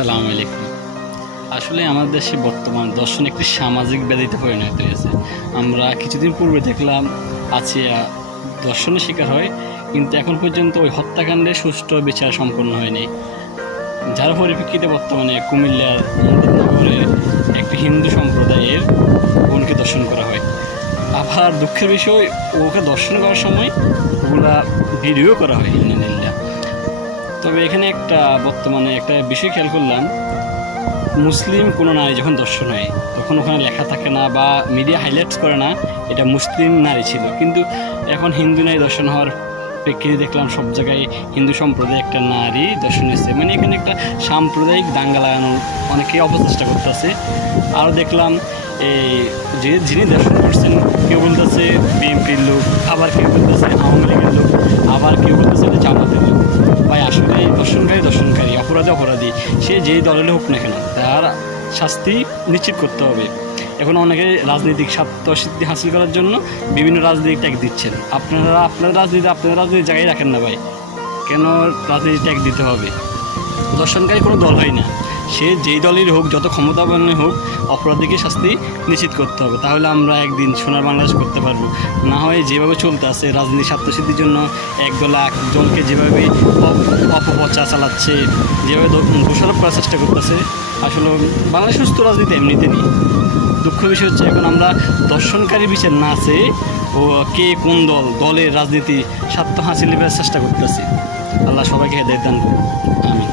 আসসালামু আলাইকুম। আসলে আমাদের দেশে বর্তমান দর্শন একটি সামাজিক ব্যাধিতে পরিণত হয়েছে। আমরা কিছুদিন পূর্বে দেখলাম দর্শনের শিকার হয়, কিন্তু এখন পর্যন্ত ওই হত্যাকাণ্ডের সুষ্ঠু বিচার সম্পন্ন হয়নি। যার পরিপ্রেক্ষিতে বর্তমানে কুমিল্লার মুরাদনগরে একটি হিন্দু সম্প্রদায়ের বোনকে দর্শন করা হয়। আবার দুঃখের বিষয়, ওকে দর্শন করার সময় ওগুলা ভিডিও করা হয়। তবে এখানে বর্তমানে একটা বিষয় খেয়াল করলাম, মুসলিম কোনো নারী যখন দর্শন হয় তখন ওখানে লেখা থাকে না বা মিডিয়া হাইলাইটস করে না এটা মুসলিম নারী ছিল, কিন্তু এখন হিন্দু নারী দর্শন হওয়ার প্রেক্ষিতে দেখলাম সব জায়গায় হিন্দু সম্প্রদায় একটা নারী দর্শন এসেছে। মানে এখানে একটা সাম্প্রদায়িক দাঙ্গা লাগানোর অনেকেই অপচেষ্টা করতেছে। আরও দেখলাম যিনি দর্শন করছেন কেউ বলতেছে বিএনপির লোক, আবার কেউ বলতেছে আওয়ামী লীগের লোক, আবার কেউ বলতেছে এটা জামাতের লোক। ভাই আসলে দর্শনকারী অপরাধী সে যেই দলের হোক না কেন তার শাস্তি নিশ্চিত করতে হবে। এখন অনেকে রাজনৈতিক স্বার্থসিদ্ধি হাসিল করার জন্য বিভিন্ন রাজনৈতিক ট্যাগ দিচ্ছেন। আপনার রাজনীতি জায়গায় রাখেন না ভাই, কেন রাজনীতি ট্যাগ দিতে হবে? দর্শনকারী কোনো দল হয় না, সে যেই দলেরই হোক, যত ক্ষমতাবান হোক, অপরাধীকে শাস্তি নিশ্চিত করতে হবে। তাহলে আমরা একদিন সোনার বাংলাদেশ করতে পারবো। না হয় যেভাবে চলতে আছে রাজনীতি স্বার্থসিদ্ধির জন্য একদল একজনকে যেভাবে অপপ্রচার চালাচ্ছে, যেভাবে দোষারোপ করার চেষ্টা করতেছে, আসলে বাংলাদেশ সুস্থ রাজনীতি এমনিতে নেই। দুঃখ বিষয় হচ্ছে এখন আমরা দর্শনকারী বিচার না আছে ও কে কোন দলের রাজনীতি স্বার্থ হাসিলের চেষ্টা করতেছি। আল্লাহ সবাইকে হেদায়েত দান করুন। আমিন।